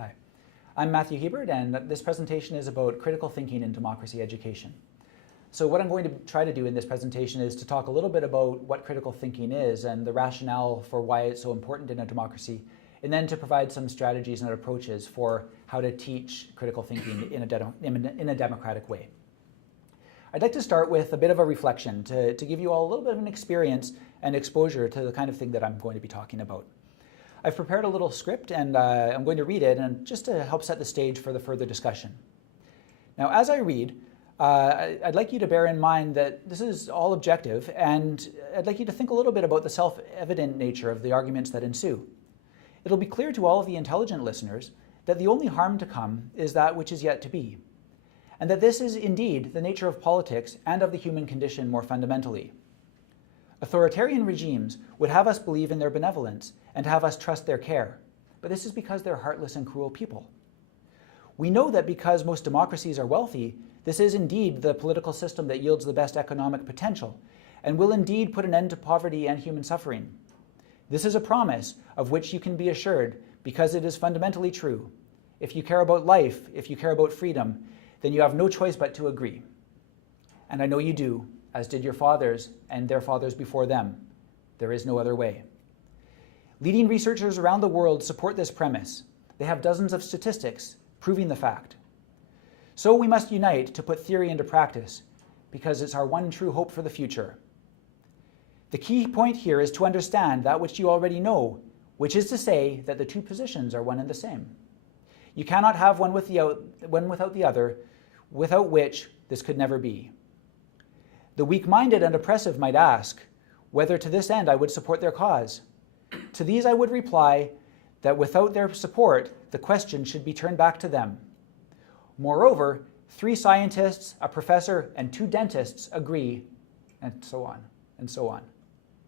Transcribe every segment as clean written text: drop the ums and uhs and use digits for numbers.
Hi, I'm Matthew Heibert, and this presentation is about critical thinking in democracy education. So what I'm going to try to do in this presentation is to talk a little bit about what critical thinking is and the rationale for why it's so important in a democracy, and then to provide some strategies and approaches for how to teach critical thinking in a democratic way. I'd like to start with a bit of a reflection to give you all a little bit of an experience and exposure to the kind of thing that I'm going to be talking about. I've prepared a little script and I'm going to read it and just to help set the stage for the further discussion. Now, as I read, I'd like you to bear in mind that this is all objective, and I'd like you to think a little bit about the self-evident nature of the arguments that ensue. It'll be clear to all of the intelligent listeners that the only harm to come is that which is yet to be, and that this is indeed the nature of politics and of the human condition more fundamentally. Authoritarian regimes would have us believe in their benevolence and have us trust their care, but this is because they're heartless and cruel people. We know that because most democracies are wealthy, this is indeed the political system that yields the best economic potential and will indeed put an end to poverty and human suffering. This is a promise of which you can be assured because it is fundamentally true. If you care about life, if you care about freedom, then you have no choice but to agree. And I know you do, as did your fathers and their fathers before them. There is no other way. Leading researchers around the world support this premise. They have dozens of statistics proving the fact. So we must unite to put theory into practice, because it's our one true hope for the future. The key point here is to understand that which you already know, which is to say that the two positions are one and the same. You cannot have one without the other, without which this could never be. The weak-minded and oppressive might ask whether to this end I would support their cause. To these I would reply that without their support, the question should be turned back to them. Moreover, 3 scientists, a professor, and 2 dentists agree, and so on, and so on.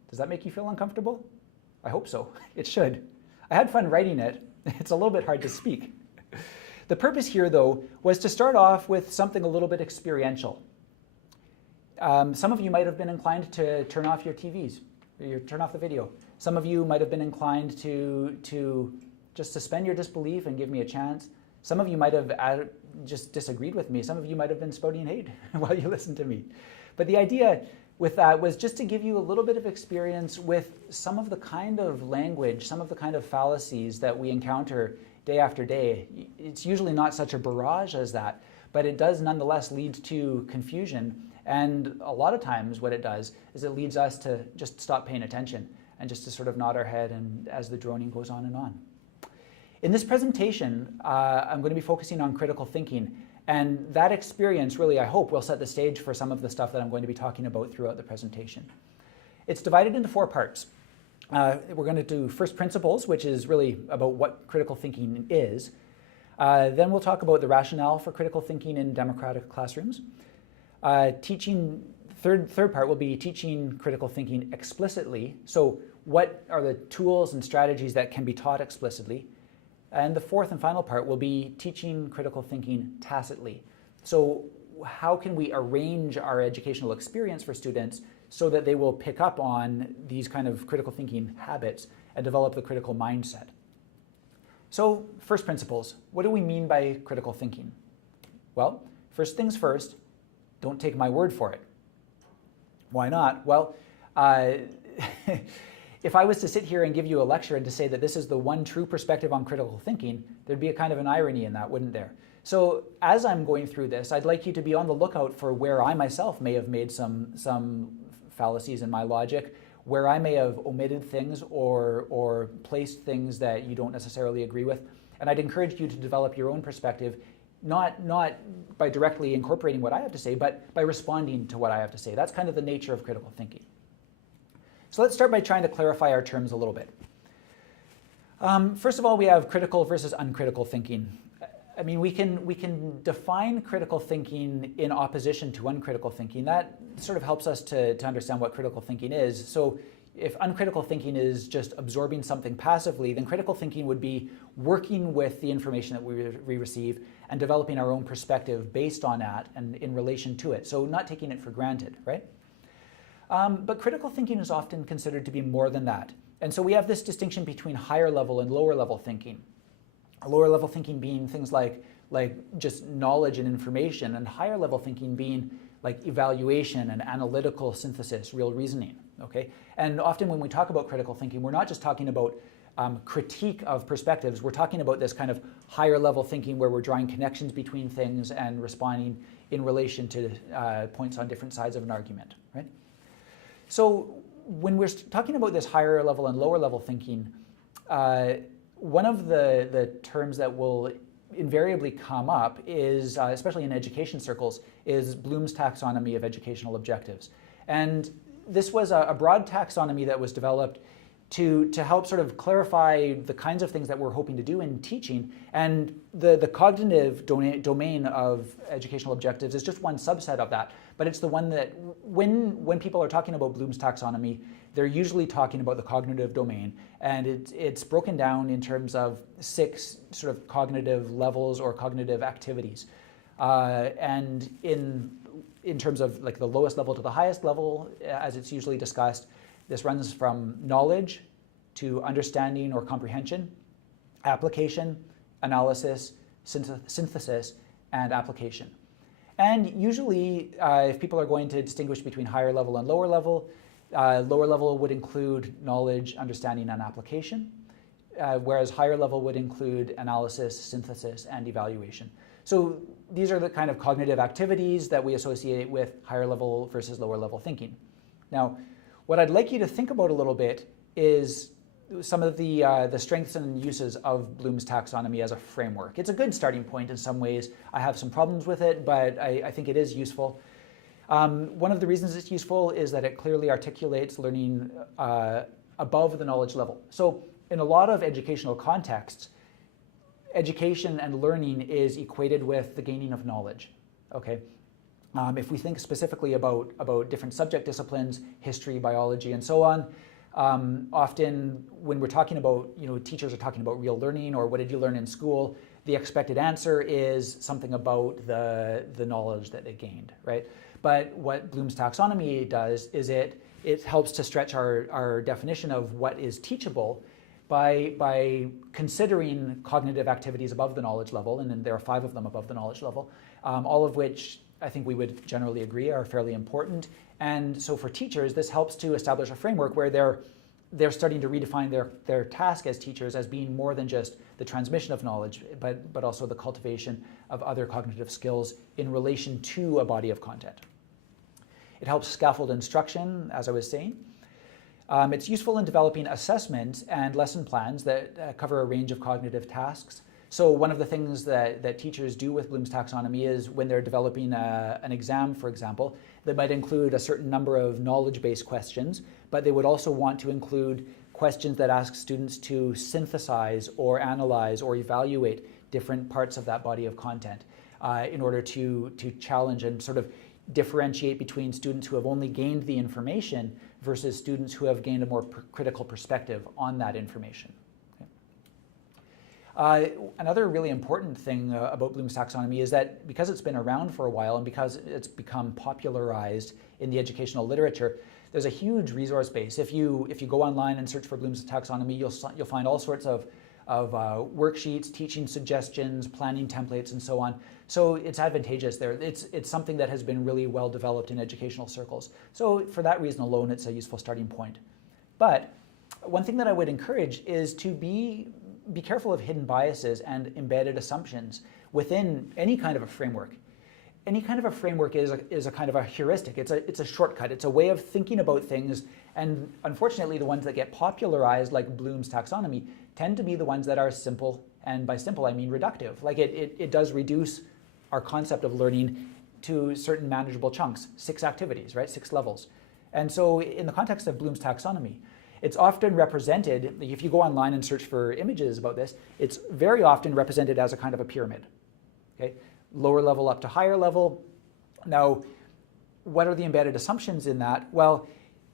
Does that make you feel uncomfortable? I hope so. It should. I had fun writing it. It's a little bit hard to speak. The purpose here, though, was to start off with something a little bit experiential. Some of you might have been inclined to turn off your TVs, or turn off the video. Some of you might have been inclined to just suspend your disbelief and give me a chance. Some of you might have just disagreed with me. Some of you might have been spouting hate while you listened to me. But the idea with that was just to give you a little bit of experience with some of the kind of language, some of the kind of fallacies that we encounter day after day. It's usually not such a barrage as that, but it does nonetheless lead to confusion. And a lot of times what it does is it leads us to just stop paying attention and just to sort of nod our head and as the droning goes on and on. In this presentation, I'm going to be focusing on critical thinking, and that experience really, I hope, will set the stage for some of the stuff that I'm going to be talking about throughout the presentation. It's divided into 4 parts. We're going to do first principles, which is really about what critical thinking is. Then we'll talk about the rationale for critical thinking in democratic classrooms. Third part will be teaching critical thinking explicitly. So what are the tools and strategies that can be taught explicitly? And the fourth and final part will be teaching critical thinking tacitly. So how can we arrange our educational experience for students so that they will pick up on these kind of critical thinking habits and develop the critical mindset? So first principles, what do we mean by critical thinking? Well, first things first, don't take my word for it. Why not? Well, if I was to sit here and give you a lecture and to say that this is the one true perspective on critical thinking, there'd be a kind of an irony in that, wouldn't there? So as I'm going through this, I'd like you to be on the lookout for where I myself may have made some fallacies in my logic, where I may have omitted things or placed things that you don't necessarily agree with. And I'd encourage you to develop your own perspective, not by directly incorporating what I have to say, but by responding to what I have to say. That's kind of the nature of critical thinking. So let's start by trying to clarify our terms a little bit. First of all, we have critical versus uncritical thinking. I mean, we can define critical thinking in opposition to uncritical thinking. That sort of helps us to understand what critical thinking is. So if uncritical thinking is just absorbing something passively, then critical thinking would be working with the information that we receive and developing our own perspective based on that and in relation to it. So not taking it for granted, right? But critical thinking is often considered to be more than that. And so we have this distinction between higher level and lower level thinking. lower level thinking being things like just knowledge and information, and higher level thinking being like evaluation and analytical synthesis, real reasoning, okay? And often when we talk about critical thinking, we're not just talking about critique of perspectives, we're talking about this kind of higher level thinking where we're drawing connections between things and responding in relation to points on different sides of an argument, right? So when we're talking about this higher level and lower level thinking, one of the terms that will invariably come up is, especially in education circles, is Bloom's taxonomy of educational objectives. And this was a broad taxonomy that was developed to help sort of clarify the kinds of things that we're hoping to do in teaching. And the cognitive domain of educational objectives is just one subset of that. But it's the one that when people are talking about Bloom's taxonomy, they're usually talking about the cognitive domain. And it's broken down in terms of 6 sort of cognitive levels or cognitive activities. And in terms of like the lowest level to the highest level, as it's usually discussed, this runs from knowledge to understanding or comprehension, application, analysis, synthesis, and application. And usually, if people are going to distinguish between higher level and lower level would include knowledge, understanding, and application, whereas higher level would include analysis, synthesis, and evaluation. So these are the kind of cognitive activities that we associate with higher level versus lower level thinking. Now, what I'd like you to think about a little bit is some of the strengths and uses of Bloom's taxonomy as a framework. It's a good starting point in some ways. I have some problems with it, but I think it is useful. One of the reasons it's useful is that it clearly articulates learning above the knowledge level. So in a lot of educational contexts, education and learning is equated with the gaining of knowledge, okay? If we think specifically about different subject disciplines, history, biology, and so on, often when we're talking about, teachers are talking about real learning or what did you learn in school, the expected answer is something about the knowledge that they gained, right? But what Bloom's taxonomy does is it helps to stretch our definition of what is teachable by considering cognitive activities above the knowledge level, and then there are 5 of them above the knowledge level, all of which I think we would generally agree are fairly important. And so for teachers, this helps to establish a framework where they're starting to redefine their task as teachers as being more than just the transmission of knowledge, but also the cultivation of other cognitive skills in relation to a body of content. It helps scaffold instruction, as I was saying. It's useful in developing assessment and lesson plans that cover a range of cognitive tasks. So one of the things that teachers do with Bloom's taxonomy is when they're developing an exam, for example, they might include a certain number of knowledge-based questions, but they would also want to include questions that ask students to synthesize or analyze or evaluate different parts of that body of content in order to challenge and sort of differentiate between students who have only gained the information versus students who have gained a more critical perspective on that information. Another really important thing about Bloom's taxonomy is that because it's been around for a while and because it's become popularized in the educational literature, there's a huge resource base. If you go online and search for Bloom's taxonomy, you'll find all sorts of worksheets, teaching suggestions, planning templates, and so on. So it's advantageous there. It's something that has been really well developed in educational circles. So for that reason alone, it's a useful starting point. But one thing that I would encourage is to be careful of hidden biases and embedded assumptions within any kind of a framework. Any kind of a framework is a kind of a heuristic. It's a shortcut. It's a way of thinking about things. And unfortunately, the ones that get popularized, like Bloom's taxonomy, tend to be the ones that are simple. And by simple, I mean reductive. Like it does reduce our concept of learning to certain manageable chunks, 6 activities, right? 6 levels. And so in the context of Bloom's taxonomy, it's often represented, if you go online and search for images about this, it's very often represented as a kind of a pyramid, okay? Lower level up to higher level. Now, what are the embedded assumptions in that? Well,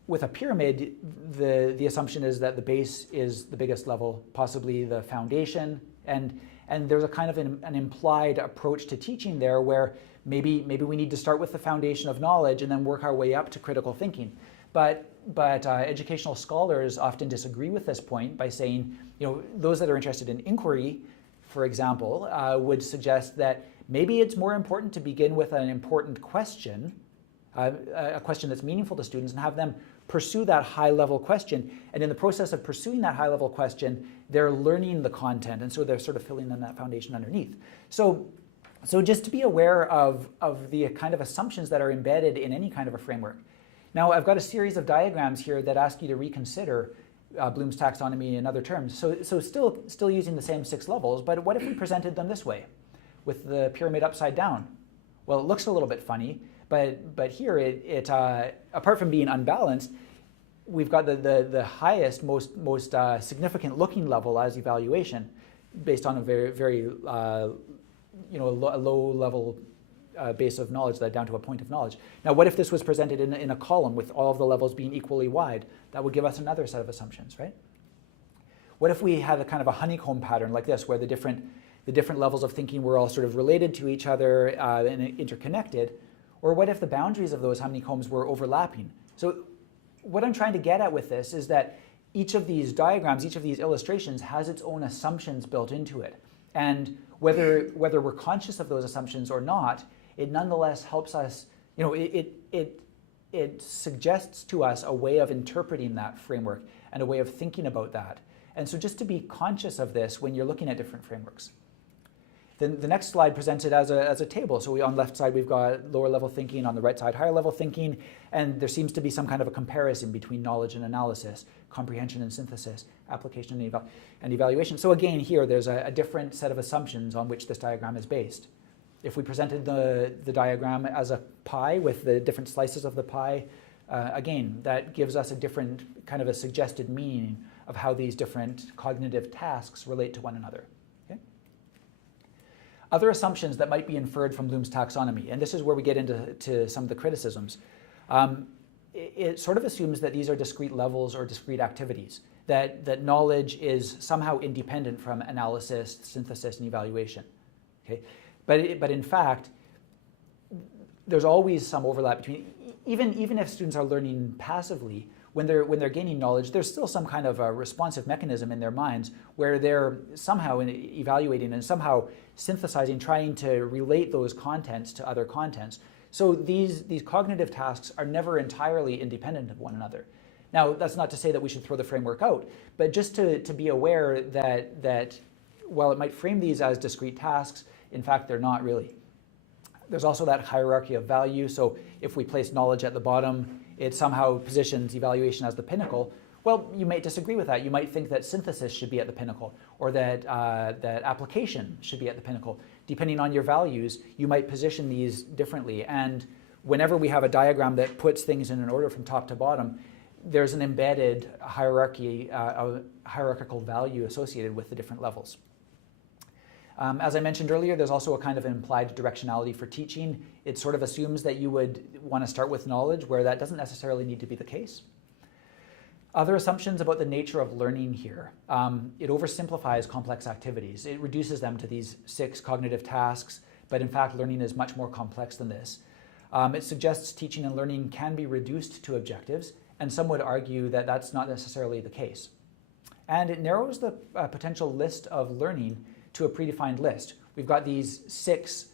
with a pyramid, the assumption is that the base is the biggest level, possibly the foundation, and there's a kind of an implied approach to teaching there where maybe we need to start with the foundation of knowledge and then work our way up to critical thinking. But educational scholars often disagree with this point by saying, those that are interested in inquiry for example, would suggest that maybe it's more important to begin with an important question, a question that's meaningful to students, and have them pursue that high-level question. And in the process of pursuing that high-level question, they're learning the content, and so they're sort of filling in that foundation underneath. So just to be aware of the kind of assumptions that are embedded in any kind of a framework. Now, I've got a series of diagrams here that ask you to reconsider Bloom's taxonomy in other terms. So still using the same 6 levels, but what if we presented them this way, with the pyramid upside down? Well, it looks a little bit funny, but here it apart from being unbalanced, we've got the highest, most significant looking level as evaluation, based on a very a low level base of knowledge, that down to a point of knowledge. Now, what if this was presented in a column with all of the levels being equally wide? That would give us another set of assumptions, right? What if we had a kind of a honeycomb pattern like this, where the different levels of thinking were all sort of related to each other and interconnected? Or what if the boundaries of those honeycombs were overlapping? So what I'm trying to get at with this is that each of these diagrams, each of these illustrations has its own assumptions built into it. And whether we're conscious of those assumptions or not, it nonetheless helps us, it suggests to us a way of interpreting that framework and a way of thinking about that. And so just to be conscious of this when you're looking at different frameworks. Then the next slide presents it as a table. So on the left side, we've got lower level thinking, on the right side, higher level thinking, and there seems to be some kind of a comparison between knowledge and analysis, comprehension and synthesis, application and evaluation. So again, here, there's a different set of assumptions on which this diagram is based. If we presented the diagram as a pie with the different slices of the pie, again, that gives us a different kind of a suggested meaning of how these different cognitive tasks relate to one another. Other assumptions that might be inferred from Bloom's taxonomy, and this is where we get into some of the criticisms. It sort of assumes that these are discrete levels or discrete activities, that knowledge is somehow independent from analysis, synthesis, and evaluation. Okay? But in fact, there's always some overlap between, even if students are learning passively, when they're gaining knowledge, there's still some kind of a responsive mechanism in their minds where they're somehow evaluating and somehow synthesizing, trying to relate those contents to other contents. So these cognitive tasks are never entirely independent of one another. Now, that's not to say that we should throw the framework out, but just to be aware that while it might frame these as discrete tasks, in fact, they're not really. There's also that hierarchy of value. So if we place knowledge at the bottom, it somehow positions evaluation as the pinnacle. Well, you might disagree with that. You might think that synthesis should be at the pinnacle, or that application should be at the pinnacle. Depending on your values, you might position these differently. And whenever we have a diagram that puts things in an order from top to bottom, there's an embedded hierarchy, hierarchical value associated with the different levels. As I mentioned earlier, there's also a kind of implied directionality for teaching. It sort of assumes that you would want to start with knowledge, where that doesn't necessarily need to be the case. Other assumptions about the nature of learning here. It oversimplifies complex activities. It reduces them to these 6 cognitive tasks, but in fact, learning is much more complex than this. It suggests teaching and learning can be reduced to objectives, and some would argue that that's not necessarily the case. And it narrows the potential list of learning to a predefined list. We've got these six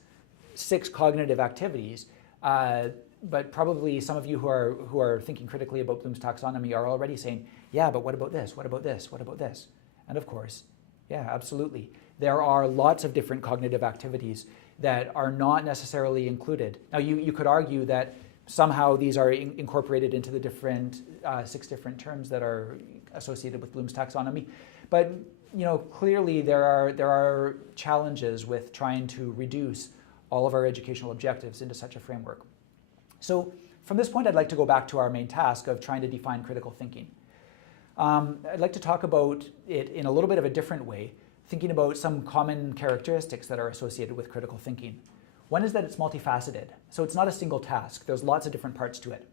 cognitive activities, but probably some of you who are thinking critically about Bloom's taxonomy are already saying, yeah, but what about this? What about this? What about this? And of course, yeah, absolutely. There are lots of different cognitive activities that are not necessarily included. Now, you could argue that somehow these are incorporated into the different 6 different terms that are associated with Bloom's taxonomy, but clearly there are challenges with trying to reduce all of our educational objectives into such a framework. So from this point, I'd like to go back to our main task of trying to define critical thinking. I'd like to talk about it in a little bit of a different way, thinking about some common characteristics that are associated with critical thinking. One is that it's multifaceted, so it's not a single task. There's lots of different parts to it.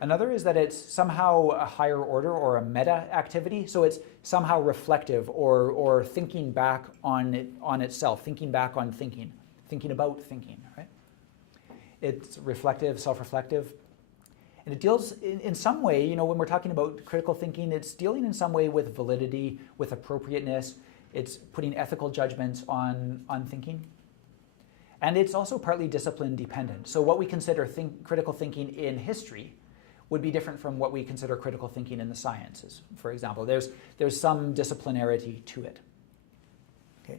Another is that it's somehow a higher order or a meta activity, so it's somehow reflective or thinking back on itself, thinking back on thinking about thinking, right? It's reflective, self-reflective, and it deals in some way, when we're talking about critical thinking, it's dealing in some way with validity, with appropriateness. It's putting ethical judgments on thinking. And it's also partly discipline dependent. So what we consider critical thinking in history would be different from what we consider critical thinking in the sciences, for example. There's some disciplinarity to it. Okay.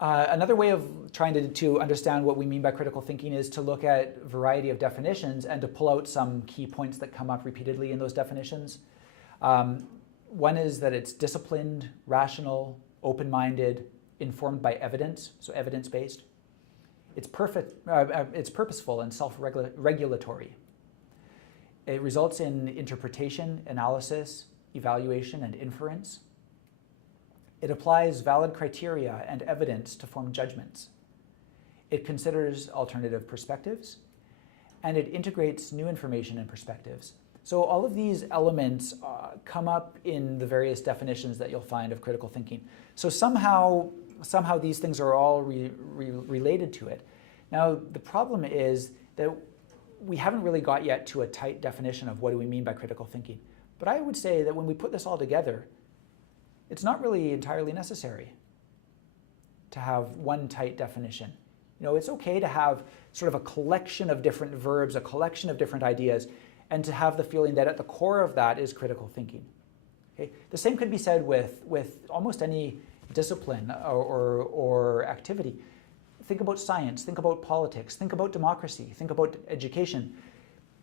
Another way of trying to understand what we mean by critical thinking is to look at a variety of definitions and to pull out some key points that come up repeatedly in those definitions. One is that it's disciplined, rational, open-minded, informed by evidence, so evidence-based. It's purposeful and self-regulatory. It results in interpretation, analysis, evaluation, and inference. It applies valid criteria and evidence to form judgments. It considers alternative perspectives, and it integrates new information and perspectives. So all of these elements come up in the various definitions that you'll find of critical thinking. So somehow these things are all related to it. Now, the problem is that we haven't really got yet to a tight definition of what do we mean by critical thinking. But I would say that when we put this all together, it's not really entirely necessary to have one tight definition. You know, it's okay to have sort of a collection of different verbs, a collection of different ideas, and to have the feeling that at the core of that is critical thinking. Okay? The same could be said with almost any discipline or activity. Think about science, think about politics, think about democracy, think about education.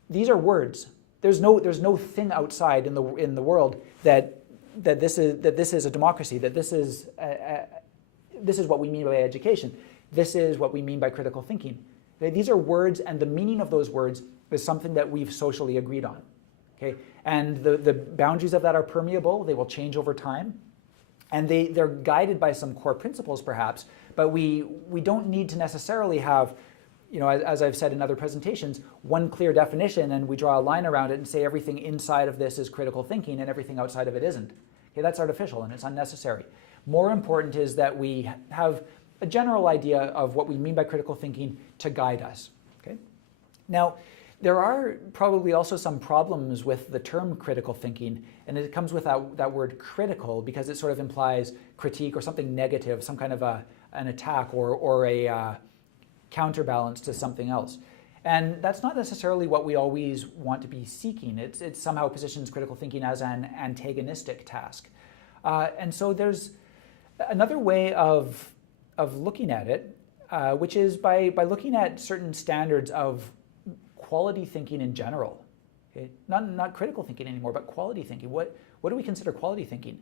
These are words. There's no thing outside in the world that this is a democracy, that this is what we mean by education. This is what we mean by critical thinking. Okay? These are words, and the meaning of those words is something that we've socially agreed on. Okay? And the boundaries of that are permeable. They will change over time. And they're guided by some core principles, perhaps, but we don't need to necessarily have, you know, as I've said in other presentations, one clear definition and we draw a line around it and say everything inside of this is critical thinking and everything outside of it isn't. Okay, that's artificial and it's unnecessary. More important is that we have a general idea of what we mean by critical thinking to guide us. Okay? Now, there are probably also some problems with the term critical thinking, and it comes with that word critical because it sort of implies critique or something negative, some kind of an attack or a counterbalance to something else. And that's not necessarily what we always want to be seeking. It somehow positions critical thinking as an antagonistic task. And so there's another way of looking at it, which is by looking at certain standards of quality thinking in general. Okay? Not critical thinking anymore, but quality thinking. What do we consider quality thinking?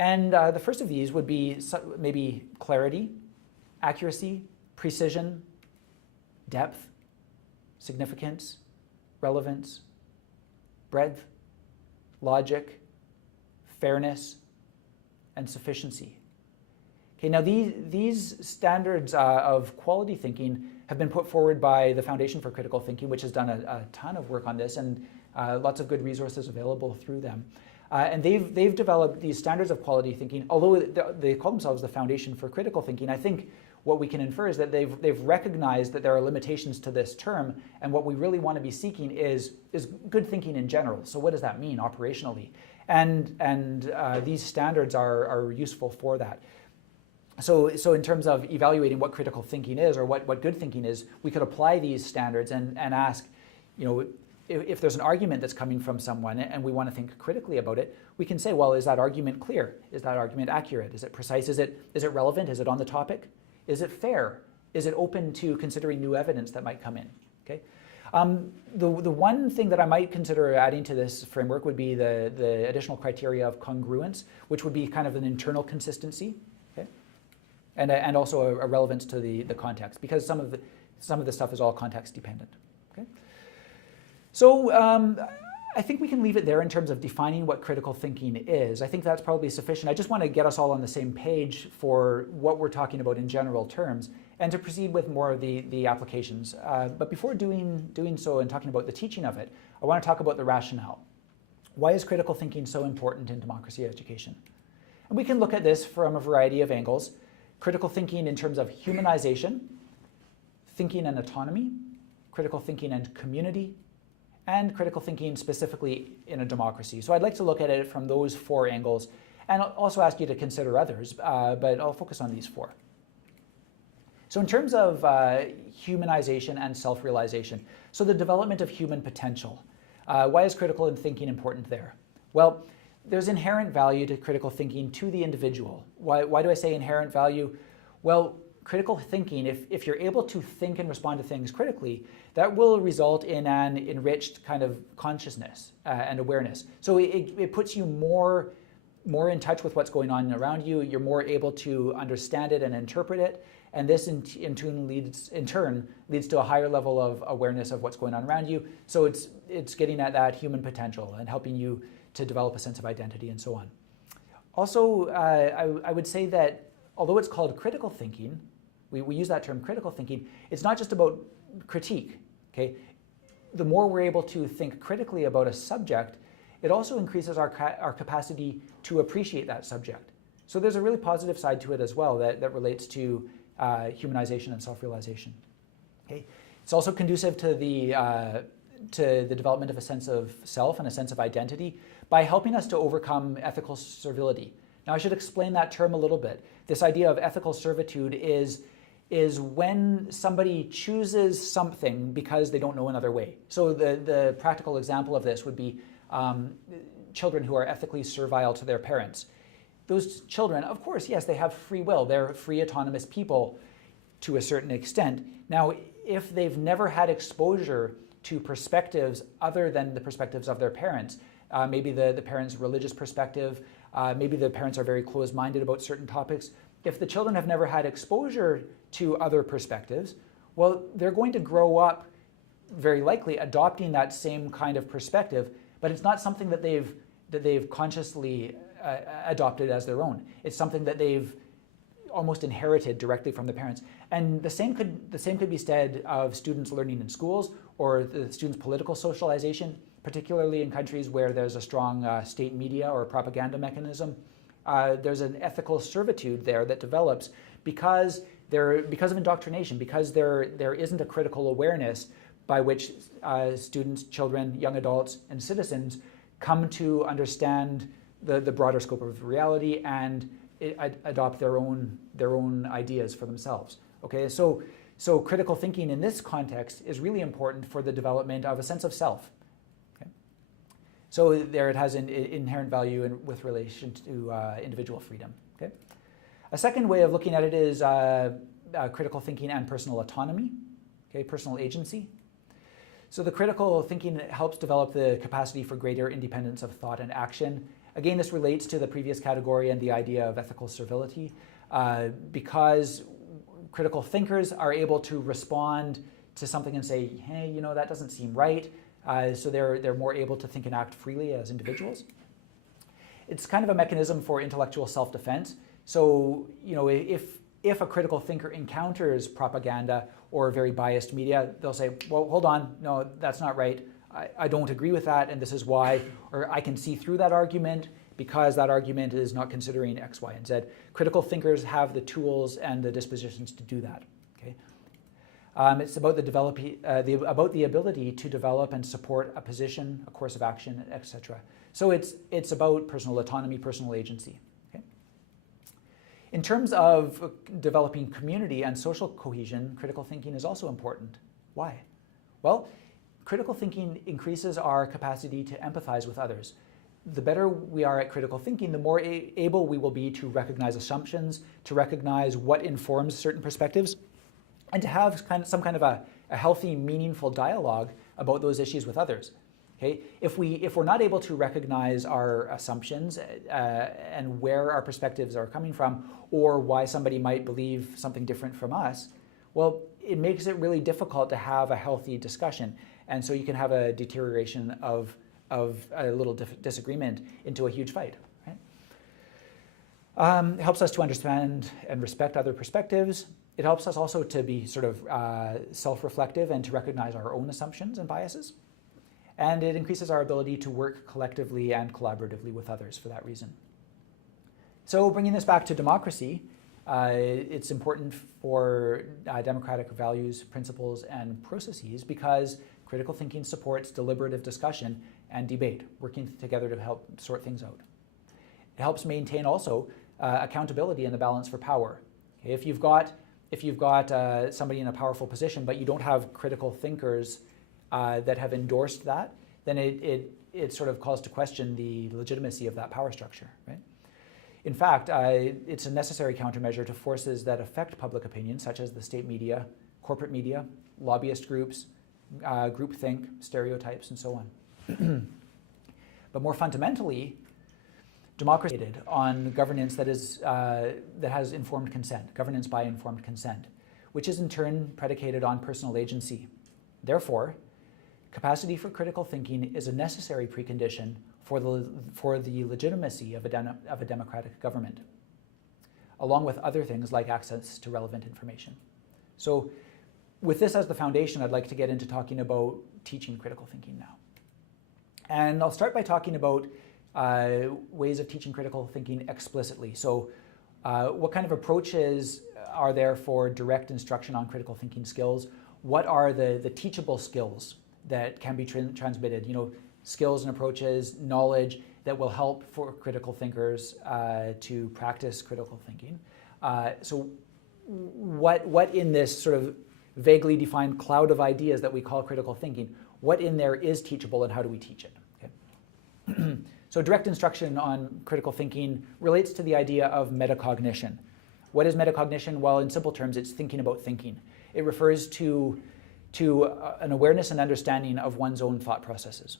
And the first of these would be maybe clarity, accuracy, precision, depth, significance, relevance, breadth, logic, fairness, and sufficiency. Okay, now these standards of quality thinking have been put forward by the Foundation for Critical Thinking, which has done a ton of work on this, and lots of good resources available through them. And they've developed these standards of quality thinking. Although they call themselves the Foundation for Critical Thinking, I think what we can infer is that they've recognized that there are limitations to this term, and what we really want to be seeking is good thinking in general. So what does that mean operationally? And these standards are useful for that. So in terms of evaluating what critical thinking is or what good thinking is, we could apply these standards and ask, you know, if there's an argument that's coming from someone and we want to think critically about it, we can say, well, is that argument clear? Is that argument accurate? Is it precise? Is it relevant? Is it on the topic? Is it fair? Is it open to considering new evidence that might come in? Okay. The one thing that I might consider adding to this framework would be the additional criteria of congruence, which would be kind of an internal consistency. And also a relevance to the context, because some of the stuff is all context dependent. Okay? So I think we can leave it there in terms of defining what critical thinking is. I think that's probably sufficient. I just want to get us all on the same page for what we're talking about in general terms, and to proceed with more of the applications. But before doing so and talking about the teaching of it, I want to talk about the rationale. Why is critical thinking so important in democracy education? And we can look at this from a variety of angles. Critical thinking in terms of humanization, thinking and autonomy, critical thinking and community, and critical thinking specifically in a democracy. So I'd like to look at it from those four angles And I'll also ask you to consider others, but I'll focus on these 4. So in terms of humanization and self-realization, so the development of human potential, why is critical thinking important there? Well, there's inherent value to critical thinking to the individual. Why do I say inherent value? Well, critical thinking, if you're able to think and respond to things critically, that will result in an enriched kind of consciousness and awareness. So it puts you more in touch with what's going on around you. You're more able to understand it and interpret it. And this in turn leads to a higher level of awareness of what's going on around you. So it's getting at that human potential and helping you to develop a sense of identity and so on. Also, I would say that although it's called critical thinking, we use that term critical thinking, it's not just about critique. Okay? The more we're able to think critically about a subject, it also increases our capacity to appreciate that subject. So there's a really positive side to it as well that relates to humanization and self-realization. Okay? It's also conducive to the development of a sense of self and a sense of identity by helping us to overcome ethical servility. Now I should explain that term a little bit. This idea of ethical servitude is when somebody chooses something because they don't know another way. So the practical example of this would be children who are ethically servile to their parents. Those children, of course, yes, they have free will. They're free, autonomous people to a certain extent. Now, if they've never had exposure to perspectives other than the perspectives of their parents, maybe the parents' religious perspective, maybe the parents are very closed-minded about certain topics. If the children have never had exposure to other perspectives, well, they're going to grow up very likely adopting that same kind of perspective, but it's not something that they've consciously adopted as their own. It's something that they've almost inherited directly from the parents. And the same could be said of students learning in schools or the students' political socialization, particularly in countries where there's a strong state media or propaganda mechanism. There's an ethical servitude there that develops because of indoctrination, because there isn't a critical awareness by which students, children, young adults, and citizens come to understand the broader scope of reality and adopt their own ideas for themselves. Okay, so critical thinking in this context is really important for the development of a sense of self. Okay? So there it has an inherent value with relation to individual freedom. Okay? A second way of looking at it is critical thinking and personal autonomy, okay, personal agency. So the critical thinking helps develop the capacity for greater independence of thought and action. Again, this relates to the previous category and the idea of ethical servility, because critical thinkers are able to respond to something and say, hey, that doesn't seem right. So they're more able to think and act freely as individuals. It's kind of a mechanism for intellectual self-defense. So, if a critical thinker encounters propaganda or very biased media, they'll say, well, hold on, no, that's not right. I don't agree with that, and this is why, or I can see through that argument because that argument is not considering X, Y, and Z. Critical thinkers have the tools and the dispositions to do that. Okay? It's about the ability to develop and support a position, a course of action, etc. So it's about personal autonomy, personal agency. Okay? In terms of developing community and social cohesion, critical thinking is also important. Why? Well, critical thinking increases our capacity to empathize with others. The better we are at critical thinking, the more able we will be to recognize assumptions, to recognize what informs certain perspectives, and to have some kind of a healthy, meaningful dialogue about those issues with others. Okay? If we're not able to recognize our assumptions and where our perspectives are coming from, or why somebody might believe something different from us, well, it makes it really difficult to have a healthy discussion. And so you can have a deterioration of a little disagreement into a huge fight. Right? It helps us to understand and respect other perspectives. It helps us also to be sort of self-reflective and to recognize our own assumptions and biases. And it increases our ability to work collectively and collaboratively with others for that reason. So bringing this back to democracy, it's important for democratic values, principles, and processes because critical thinking supports deliberative discussion and debate, working together to help sort things out. It helps maintain also accountability and the balance for power. Okay? If you've got somebody in a powerful position, but you don't have critical thinkers that have endorsed that, then it sort of calls to question the legitimacy of that power structure, right? In fact, it's a necessary countermeasure to forces that affect public opinion, such as the state media, corporate media, lobbyist groups, groupthink, stereotypes, and so on. But more fundamentally, democracy is based on governance that has informed consent, governance by informed consent, which is in turn predicated on personal agency. Therefore, capacity for critical thinking is a necessary precondition for the legitimacy of a democratic government, along with other things like access to relevant information. So with this as the foundation, I'd like to get into talking about teaching critical thinking now. And I'll start by talking about ways of teaching critical thinking explicitly. So what kind of approaches are there for direct instruction on critical thinking skills? What are the teachable skills that can be transmitted? Skills and approaches, knowledge that will help for critical thinkers to practice critical thinking. So what in this sort of vaguely defined cloud of ideas that we call critical thinking, what in there is teachable and how do we teach it? Okay. So direct instruction on critical thinking relates to the idea of metacognition. What is metacognition? Well, in simple terms, it's thinking about thinking. It refers to an awareness and understanding of one's own thought processes.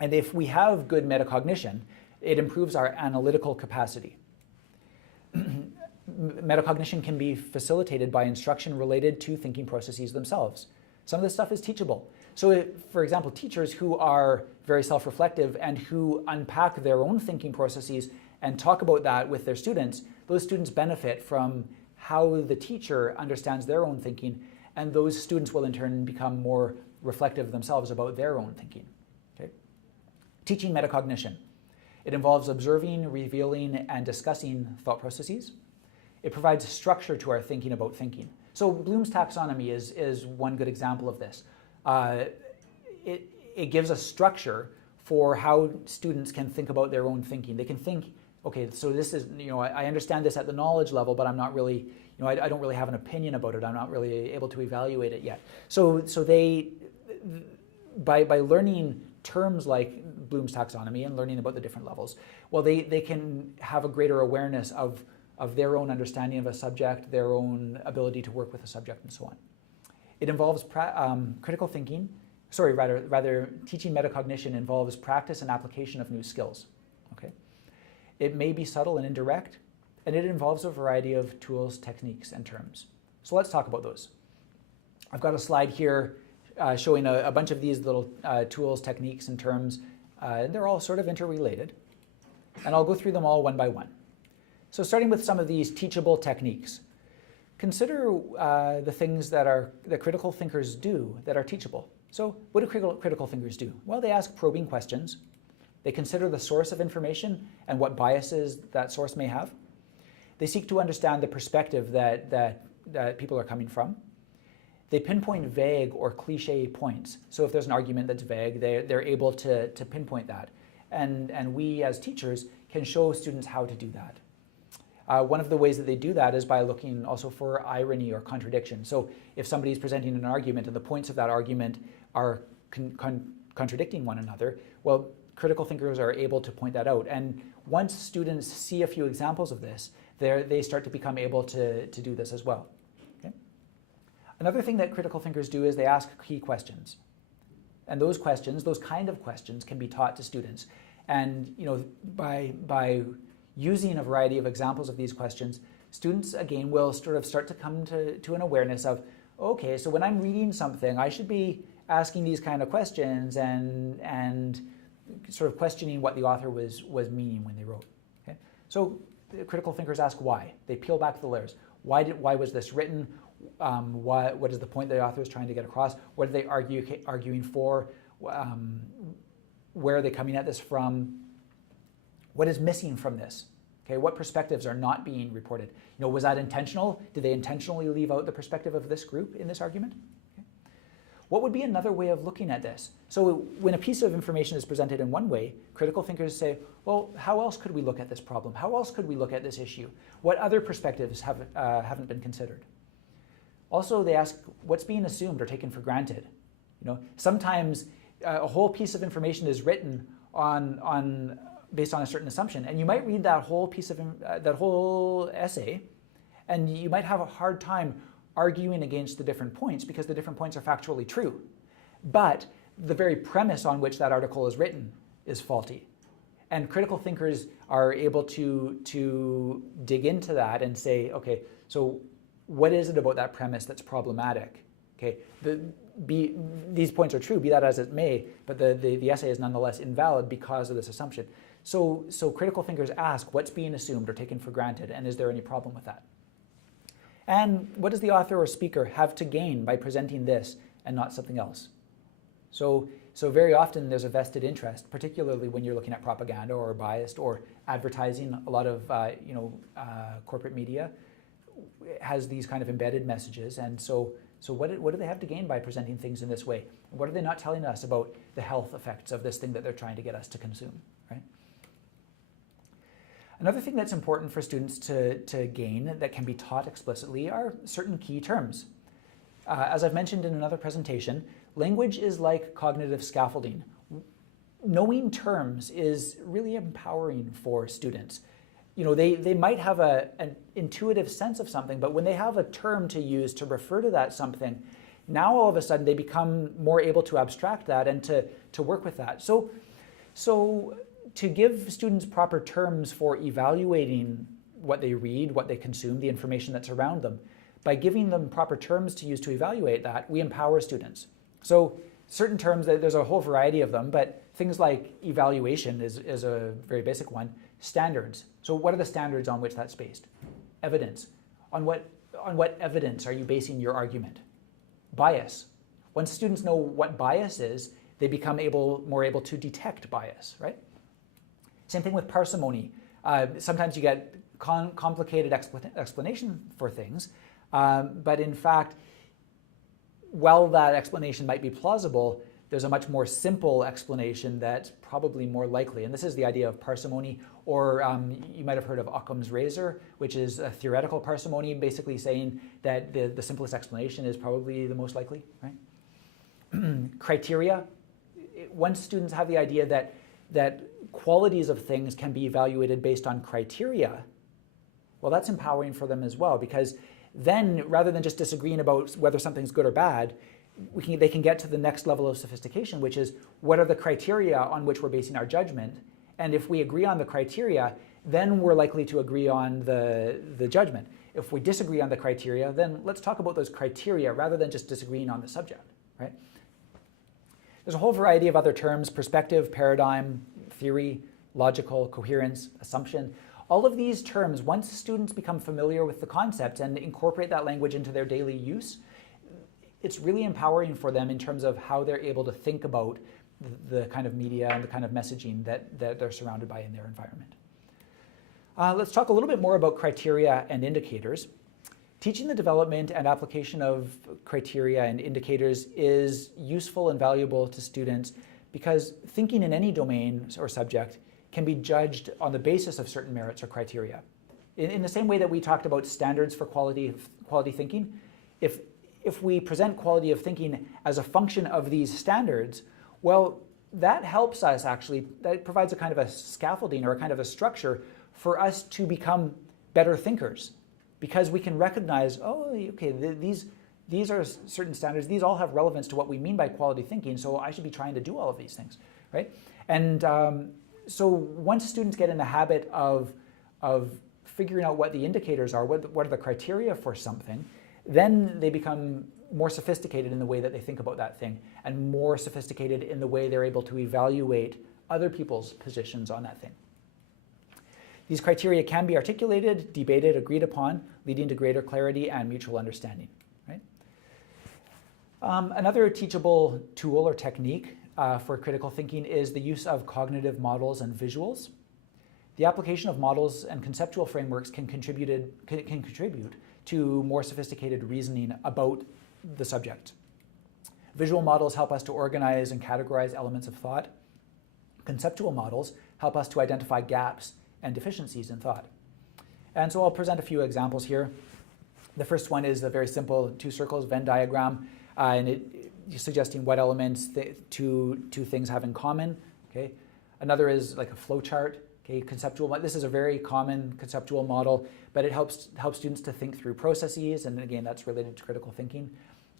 And if we have good metacognition, it improves our analytical capacity. Metacognition can be facilitated by instruction related to thinking processes themselves. Some of this stuff is teachable. So, for example, teachers who are very self-reflective and who unpack their own thinking processes and talk about that with their students, those students benefit from how the teacher understands their own thinking, and those students will in turn become more reflective themselves about their own thinking. Okay? Teaching metacognition. It involves observing, revealing, and discussing thought processes. It provides structure to our thinking about thinking. So Bloom's taxonomy is one good example of this. It gives a structure for how students can think about their own thinking. They can think, okay, so this is, I understand this at the knowledge level, but I'm not really, I don't really have an opinion about it. I'm not really able to evaluate it yet. So they, by learning terms like Bloom's taxonomy and learning about the different levels, well, they can have a greater awareness of their own understanding of a subject, their own ability to work with a subject, and so on. It involves critical thinking. Rather, teaching metacognition involves practice and application of new skills. Okay? It may be subtle and indirect, and it involves a variety of tools, techniques, and terms. So let's talk about those. I've got a slide here showing a bunch of these little tools, techniques, and terms. They're all sort of interrelated, and I'll go through them all one by one. So starting with some of these teachable techniques, consider the things that critical thinkers do that are teachable. So what do critical thinkers do? Well, they ask probing questions. They consider the source of information and what biases that source may have. They seek to understand the perspective that people are coming from. They pinpoint vague or cliche points. So if there's an argument that's vague, they're able to pinpoint that. And we as teachers can show students how to do that. One of the ways that they do that is by looking also for irony or contradiction. So if somebody's presenting an argument and the points of that argument are contradicting one another, well, critical thinkers are able to point that out. And once students see a few examples of this, they start to become able to do this as well. Okay? Another thing that critical thinkers do is they ask key questions. And those questions, those kind of questions, can be taught to students. And by using a variety of examples of these questions, students, again, will sort of start to come to an awareness of, okay, so when I'm reading something, I should be asking these kind of questions and sort of questioning what the author was meaning when they wrote. Okay? So critical thinkers ask why. They peel back the layers. Why was this written? What is the point the author is trying to get across? What are they arguing for? Where are they coming at this from? What is missing from this? Okay, what perspectives are not being reported? Was that intentional? Did they intentionally leave out the perspective of this group in this argument? Okay. what would be another way of looking at this? So when a piece of information is presented in one way, critical thinkers say, well, how else could we look at this problem? How else could we look at this issue? What other perspectives haven't been considered? Also, they ask, what's being assumed or taken for granted? Sometimes a whole piece of information is written based on a certain assumption, and you might read that whole essay, and you might have a hard time arguing against the different points because the different points are factually true. But the very premise on which that article is written is faulty. And critical thinkers are able to dig into that and say, okay, so what is it about that premise that's problematic? Okay, these points are true, be that as it may, but the essay is nonetheless invalid because of this assumption. So critical thinkers ask, what's being assumed or taken for granted, and is there any problem with that? And what does the author or speaker have to gain by presenting this and not something else? So very often there's a vested interest, particularly when you're looking at propaganda or biased or advertising. A lot of corporate media has these kind of embedded messages, and so what do they have to gain by presenting things in this way? What are they not telling us about the health effects of this thing that they're trying to get us to consume, right? Another thing that's important for students to gain that can be taught explicitly are certain key terms. As I've mentioned in another presentation, language is like cognitive scaffolding. Knowing terms is really empowering for students. They might have an intuitive sense of something, but when they have a term to use to refer to that something, now all of a sudden they become more able to abstract that and to work with that. So to give students proper terms for evaluating what they read, what they consume, the information that's around them, by giving them proper terms to use to evaluate that, we empower students. So certain terms, there's a whole variety of them, but things like evaluation is a very basic one. Standards. So what are the standards on which that's based? Evidence. On what evidence are you basing your argument? Bias. Once students know what bias is, they become more able to detect bias, right? Same thing with parsimony. Sometimes you get complicated explanation for things, but in fact, while that explanation might be plausible, there's a much more simple explanation that's probably more likely. And this is the idea of parsimony, or you might have heard of Occam's razor, which is a theoretical parsimony, basically saying that the simplest explanation is probably the most likely, right? Criteria. Once students have the idea that qualities of things can be evaluated based on criteria, well, that's empowering for them as well, because then rather than just disagreeing about whether something's good or bad, they can get to the next level of sophistication, which is what are the criteria on which we're basing our judgment? And if we agree on the criteria, then we're likely to agree on the judgment. If we disagree on the criteria, then let's talk about those criteria rather than just disagreeing on the subject, right? There's a whole variety of other terms: perspective, paradigm, theory, logical, coherence, assumption. All of these terms, once students become familiar with the concepts and incorporate that language into their daily use, it's really empowering for them in terms of how they're able to think about the kind of media and the kind of messaging that they're surrounded by in their environment. Let's talk a little bit more about criteria and indicators. Teaching the development and application of criteria and indicators is useful and valuable to students because thinking in any domain or subject can be judged on the basis of certain merits or criteria. In the same way that we talked about standards for quality thinking, if we present quality of thinking as a function of these standards, well, that helps us actually, that provides a kind of a scaffolding or a kind of a structure for us to become better thinkers, because we can recognize, oh, okay, these are certain standards, these all have relevance to what we mean by quality thinking, so I should be trying to do all of these things, right? And so once students get in the habit of figuring out what the indicators are, what are the criteria for something, then they become more sophisticated in the way that they think about that thing, and more sophisticated in the way they're able to evaluate other people's positions on that thing. These criteria can be articulated, debated, agreed upon, leading to greater clarity and mutual understanding. Right? Another teachable tool or technique for critical thinking is the use of cognitive models and visuals. The application of models and conceptual frameworks can contribute to more sophisticated reasoning about the subject. Visual models help us to organize and categorize elements of thought. Conceptual models help us to identify gaps and deficiencies in thought. And so I'll present a few examples here. The first one is a very simple two circles Venn diagram, and it's suggesting what elements two things have in common. Okay. Another is like a flow chart. Okay, conceptual. This is a very common conceptual model, but it helps students to think through processes, and again, that's related to critical thinking.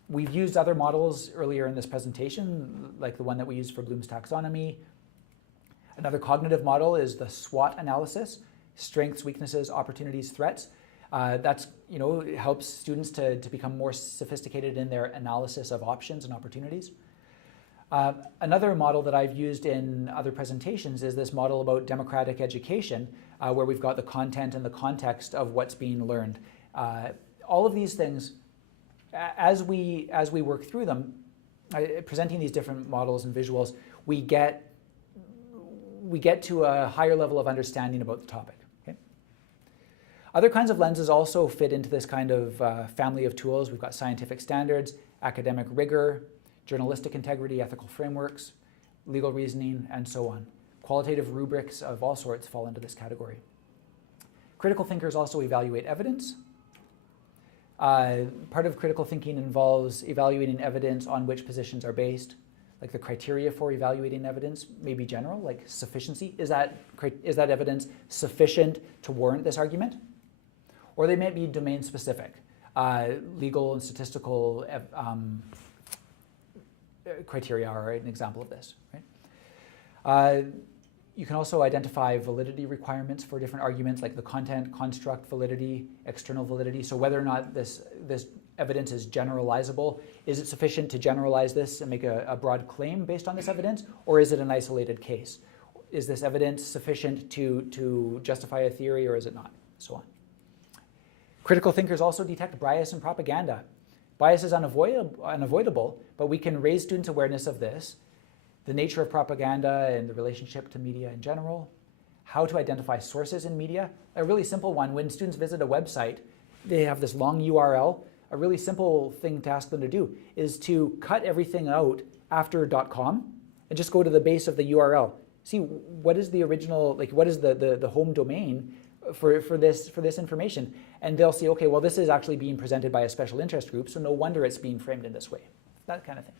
We've used other models earlier in this presentation, like the one that we used for Bloom's taxonomy. Another cognitive model is the Swot analysis: strengths, weaknesses, opportunities, threats. That's, it helps students to become more sophisticated in their analysis of options and opportunities. Another model that I've used in other presentations is this model about democratic education, where we've got the content and the context of what's being learned. All of these things, as we work through them, presenting these different models and visuals, we get to a higher level of understanding about the topic. Okay? Other kinds of lenses also fit into this kind of family of tools. We've got scientific standards, academic rigor, journalistic integrity, ethical frameworks, legal reasoning, and so on. Qualitative rubrics of all sorts fall into this category. Critical thinkers also evaluate evidence. Part of critical thinking involves evaluating evidence on which positions are based. Like the criteria for evaluating evidence may be general, like sufficiency. Is that evidence sufficient to warrant this argument? Or they may be domain specific. Legal and statistical criteria are an example of this. Right? You can also identify validity requirements for different arguments, like the content, construct validity, external validity. So whether or not this evidence is generalizable, is it sufficient to generalize this and make a broad claim based on this evidence, or is it an isolated case? Is this evidence sufficient to justify a theory, or is it not? So on. Critical thinkers also detect bias in propaganda. Bias is unavoidable, but we can raise students' awareness of this, the nature of propaganda and the relationship to media in general, how to identify sources in media. A really simple one, when students visit a website, they have this long URL. A really simple thing to ask them to do is to cut everything out after .com and just go to the base of the URL. See, what is the original, what is the home domain for this information? And they'll see, okay, well, this is actually being presented by a special interest group, so no wonder it's being framed in this way. That kind of thing.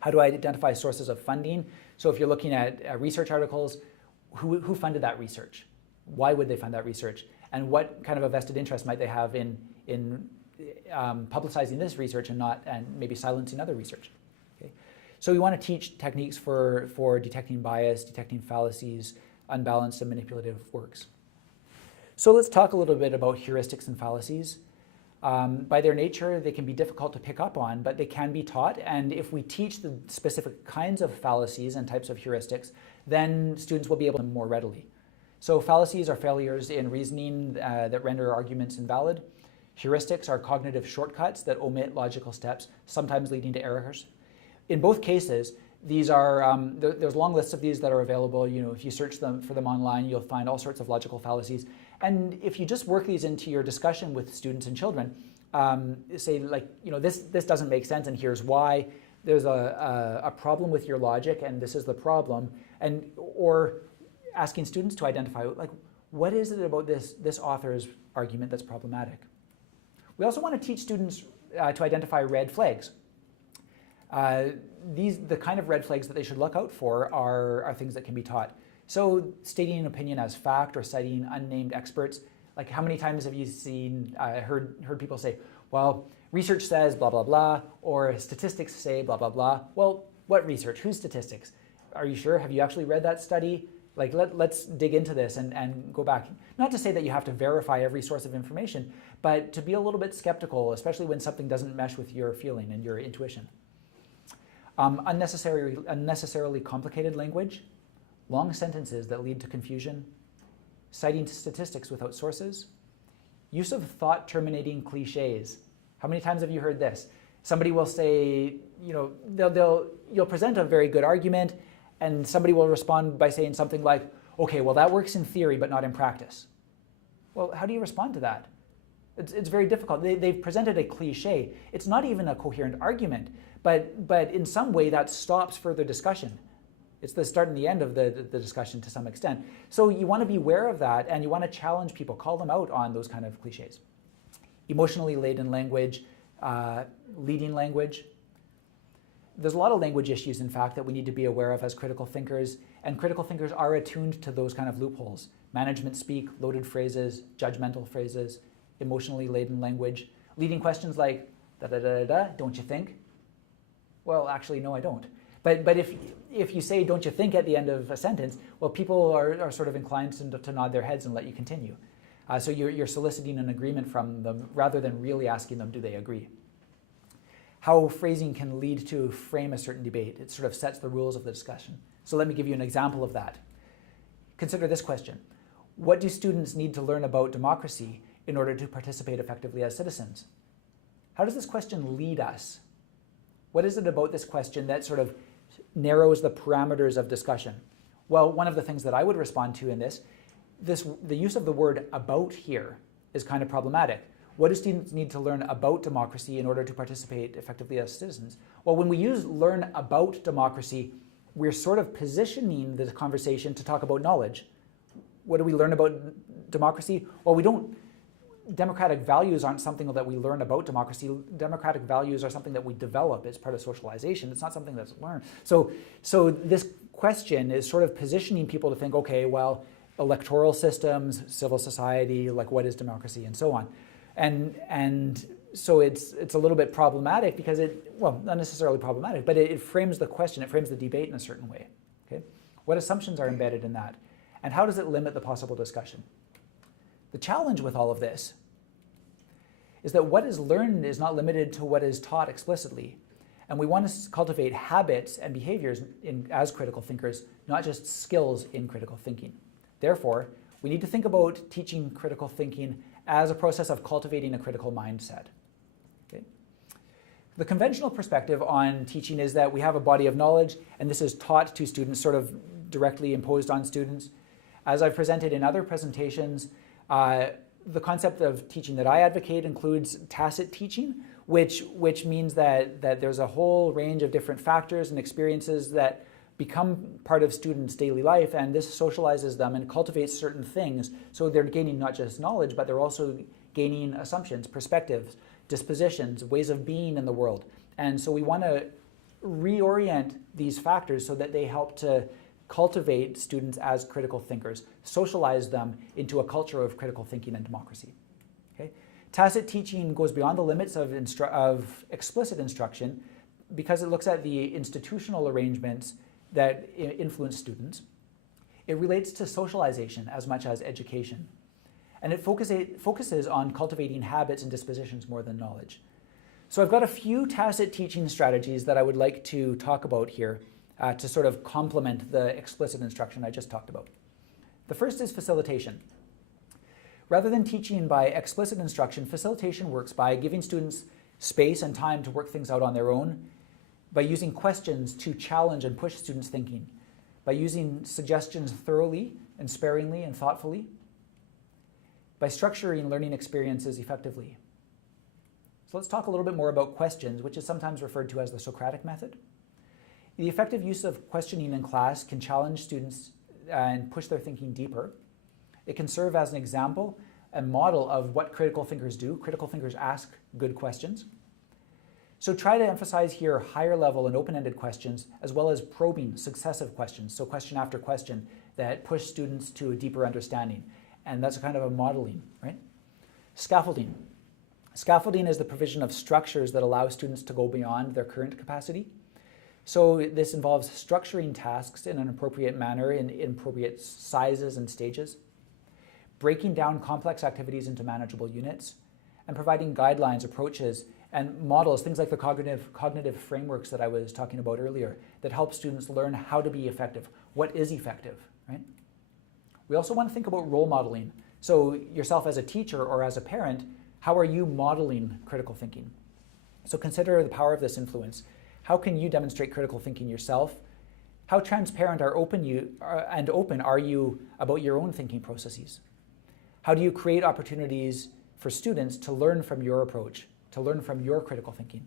How do I identify sources of funding? So if you're looking at research articles, who funded that research? Why would they fund that research? And what kind of a vested interest might they have in publicizing this research and maybe silencing other research? Okay. So we want to teach techniques for detecting bias, detecting fallacies, unbalanced and manipulative works. So let's talk a little bit about heuristics and fallacies. By their nature, they can be difficult to pick up on, but they can be taught. And if we teach the specific kinds of fallacies and types of heuristics, then students will be able to more readily. So fallacies are failures in reasoning that render arguments invalid. Heuristics are cognitive shortcuts that omit logical steps, sometimes leading to errors. In both cases, these are, there's long lists of these that are available. If you search for them online, you'll find all sorts of logical fallacies. And if you just work these into your discussion with students and children, say this doesn't make sense and here's why. There's a problem with your logic and this is the problem. Or asking students to identify, what is it about this author's argument that's problematic? We also want to teach students to identify red flags. The kind of red flags that they should look out for are things that can be taught. So stating an opinion as fact or citing unnamed experts, like how many times have you heard people say, well, research says blah, blah, blah, or statistics say blah, blah, blah. Well, what research? Whose statistics? Are you sure? Have you actually read that study? Let's dig into this and go back. Not to say that you have to verify every source of information, but to be a little bit skeptical, especially when something doesn't mesh with your feeling and your intuition. Unnecessarily complicated language, long sentences that lead to confusion, citing statistics without sources, use of thought-terminating cliches. How many times have you heard this? Somebody will say, you'll present a very good argument, and somebody will respond by saying something like, okay, well, that works in theory, but not in practice. Well, how do you respond to that? It's very difficult. They've presented a cliche. It's not even a coherent argument, but in some way that stops further discussion. It's the start and the end of the discussion to some extent. So you want to be aware of that, and you want to challenge people, call them out on those kind of cliches. Emotionally laden language, leading language. There's a lot of language issues, in fact, that we need to be aware of as critical thinkers, and critical thinkers are attuned to those kind of loopholes. Management speak, loaded phrases, judgmental phrases, emotionally laden language, leading questions like, da-da-da-da-da, don't you think? Well, actually, no, I don't. But if you say, don't you think, at the end of a sentence, well, people are sort of inclined to nod their heads and let you continue. So you're soliciting an agreement from them rather than really asking them, do they agree? How phrasing can lead to frame a certain debate. It sort of sets the rules of the discussion. So let me give you an example of that. Consider this question. What do students need to learn about democracy in order to participate effectively as citizens? How does this question lead us? What is it about this question that sort of narrows the parameters of discussion? Well, one of the things that I would respond to in the use of the word about here is kind of problematic. What do students need to learn about democracy in order to participate effectively as citizens? Well, when we use learn about democracy, we're sort of positioning the conversation to talk about knowledge. What do we learn about democracy? Well, we don't. Democratic values aren't something that we learn about democracy. Democratic values are something that we develop as part of socialization. It's not something that's learned. So this question is sort of positioning people to think, okay, well, electoral systems, civil society, like what is democracy, and so on. And so it's a little bit problematic because not necessarily problematic, but it frames the question, it frames the debate in a certain way. Okay? What assumptions are embedded in that? And how does it limit the possible discussion? The challenge with all of this is that what is learned is not limited to what is taught explicitly. And we want to cultivate habits and behaviors as critical thinkers, not just skills in critical thinking. Therefore, we need to think about teaching critical thinking as a process of cultivating a critical mindset. Okay? The conventional perspective on teaching is that we have a body of knowledge, and this is taught to students, sort of directly imposed on students. As I've presented in other presentations, the concept of teaching that I advocate includes tacit teaching, which means that there's a whole range of different factors and experiences that become part of students' daily life, and this socializes them and cultivates certain things. So they're gaining not just knowledge, but they're also gaining assumptions, perspectives, dispositions, ways of being in the world. And so we want to reorient these factors so that they help to cultivate students as critical thinkers, socialize them into a culture of critical thinking and democracy. Okay? Tacit teaching goes beyond the limits of explicit instruction because it looks at the institutional arrangements that influence students. It relates to socialization as much as education. And it focuses on cultivating habits and dispositions more than knowledge. So I've got a few tacit teaching strategies that I would like to talk about here to sort of complement the explicit instruction I just talked about. The first is facilitation. Rather than teaching by explicit instruction, facilitation works by giving students space and time to work things out on their own, by using questions to challenge and push students' thinking, by using suggestions thoroughly and sparingly and thoughtfully, by structuring learning experiences effectively. So let's talk a little bit more about questions, which is sometimes referred to as the Socratic Method. The effective use of questioning in class can challenge students and push their thinking deeper. It can serve as an example and model of what critical thinkers do. Critical thinkers ask good questions. So try to emphasize here higher level and open-ended questions, as well as probing successive questions, so question after question, that push students to a deeper understanding. And that's a kind of a modeling, right? Scaffolding. Scaffolding is the provision of structures that allow students to go beyond their current capacity. So this involves structuring tasks in an appropriate manner in appropriate sizes and stages, breaking down complex activities into manageable units, and providing guidelines, approaches, and models, things like the cognitive frameworks that I was talking about earlier, that help students learn how to be effective. What is effective, right? We also want to think about role modeling. So yourself as a teacher or as a parent, how are you modeling critical thinking? So consider the power of this influence. How can you demonstrate critical thinking yourself? How transparent and open are you about your own thinking processes? How do you create opportunities for students to learn from your approach, to learn from your critical thinking?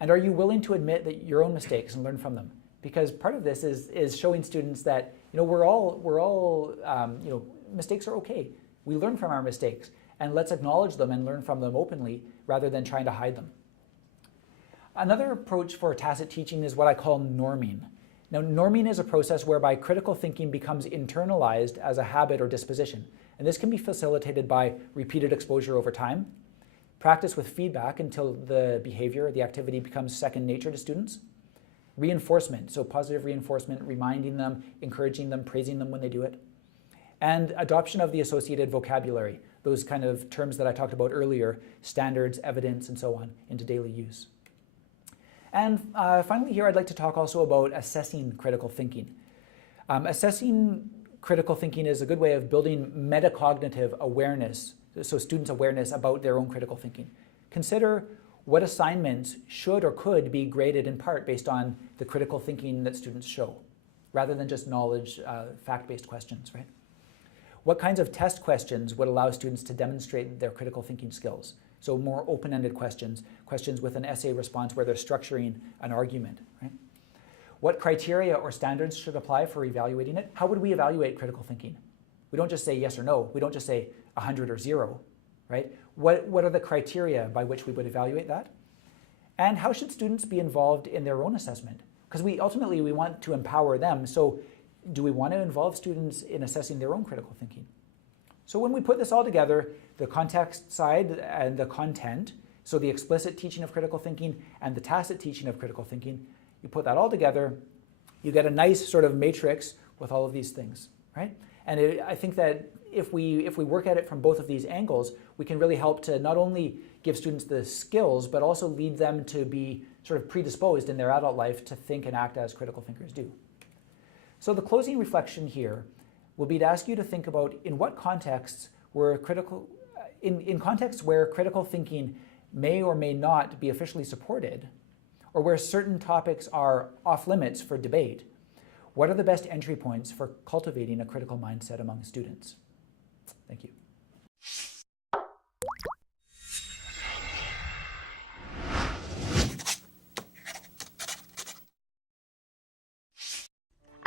And are you willing to admit that your own mistakes and learn from them? Because part of this is showing students that we're all mistakes are okay. We learn from our mistakes, and let's acknowledge them and learn from them openly rather than trying to hide them. Another approach for tacit teaching is what I call norming. Now, norming is a process whereby critical thinking becomes internalized as a habit or disposition, and this can be facilitated by repeated exposure over time, practice with feedback until the behavior, the activity becomes second nature to students, reinforcement, so positive reinforcement, reminding them, encouraging them, praising them when they do it, and adoption of the associated vocabulary, those kind of terms that I talked about earlier, standards, evidence, and so on, into daily use. And finally here, I'd like to talk also about assessing critical thinking. Assessing critical thinking is a good way of building metacognitive awareness, so students' awareness about their own critical thinking. Consider what assignments should or could be graded in part based on the critical thinking that students show, rather than just knowledge, fact-based questions, right? What kinds of test questions would allow students to demonstrate their critical thinking skills? So more open-ended questions, questions with an essay response where they're structuring an argument, right? What criteria or standards should apply for evaluating it? How would we evaluate critical thinking? We don't just say yes or no. We don't just say 100 or 0, right? What are the criteria by which we would evaluate that? And how should students be involved in their own assessment? Because ultimately we want to empower them. So do we want to involve students in assessing their own critical thinking? So when we put this all together, the context side and the content, so the explicit teaching of critical thinking and the tacit teaching of critical thinking, you put that all together, you get a nice sort of matrix with all of these things, right? And I think that if we work at it from both of these angles, we can really help to not only give students the skills, but also lead them to be sort of predisposed in their adult life to think and act as critical thinkers do. So the closing reflection here will be to ask you to think about in what contexts where in contexts where critical thinking may or may not be officially supported, or where certain topics are off limits for debate, what are the best entry points for cultivating a critical mindset among students? Thank you.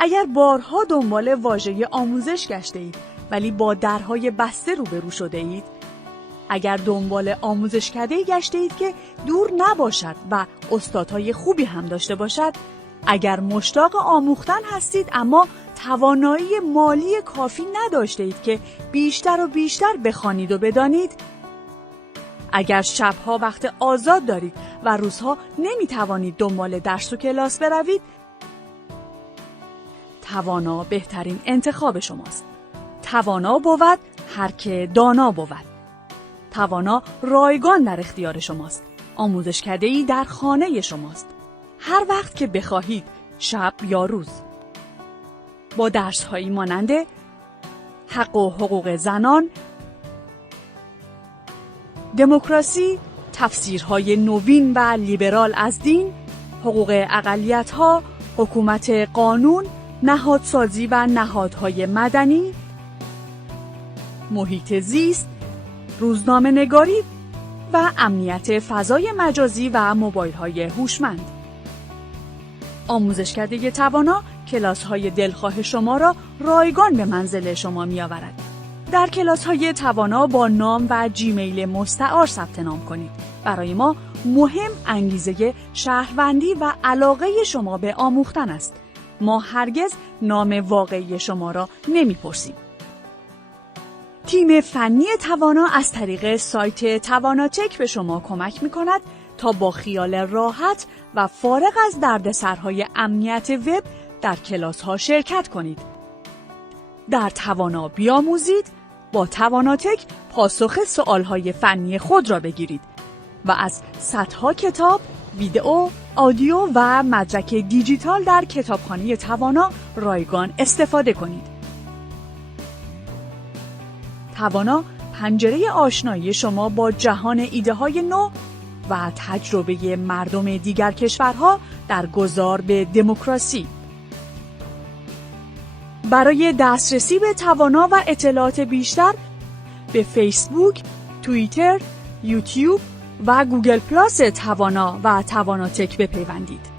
اگر بارها دنبال واژه آموزش گشته اید ولی با درهای بسته روبرو شده اید، اگر دنبال آموزشکده‌ای گشته اید که دور نباشد و استادهای خوبی هم داشته باشد، اگر مشتاق آموختن هستید اما توانایی مالی کافی نداشته اید که بیشتر و بیشتر بخوانید و بدانید، اگر شبها وقت آزاد دارید و روزها نمیتوانید دنبال درس و کلاس بروید، توانا بهترین انتخاب شماست. توانا بود هر که دانا بود. توانا رایگان در اختیار شماست. آموزشکده‌ای در خانه شماست. هر وقت که بخواهید، شب یا روز. با درس‌هایی مانند حق و حقوق زنان، دموکراسی، تفسیرهای نوین و لیبرال از دین، حقوق اقلیت‌ها، حکومت قانون، نهادسازی و نهادهای مدنی، محیط زیست، روزنامه نگاری و امنیت فضای مجازی و موبایل‌های هوشمند. آموزشکده توانا کلاس‌های دلخواه شما را رایگان به منزل شما می‌آورد. در کلاس‌های توانا با نام و جیمیل مستعار ثبت نام کنید. برای ما مهم انگیزه شهروندی و علاقه شما به آموختن است. ما هرگز نام واقعی شما را نمی‌پرسیم. تیم فنی توانا از طریق سایت تواناتک به شما کمک می‌کند تا با خیال راحت و فارغ از دردسرهای امنیت وب در کلاس‌ها شرکت کنید. در توانا بیاموزید، با تواناتک پاسخ سوال‌های فنی خود را بگیرید و از صدها کتاب، ویدئو، آدیو و مدرک دیجیتال در کتابخانه توانا رایگان استفاده کنید. توانا پنجره آشنایی شما با جهان ایده‌های نو و تجربه مردم دیگر کشورها در گذار به دموکراسی. برای دسترسی به توانا و اطلاعات بیشتر به فیسبوک، توییتر، یوتیوب و گوگل پلاس توانا و تواناتک بپیوندید.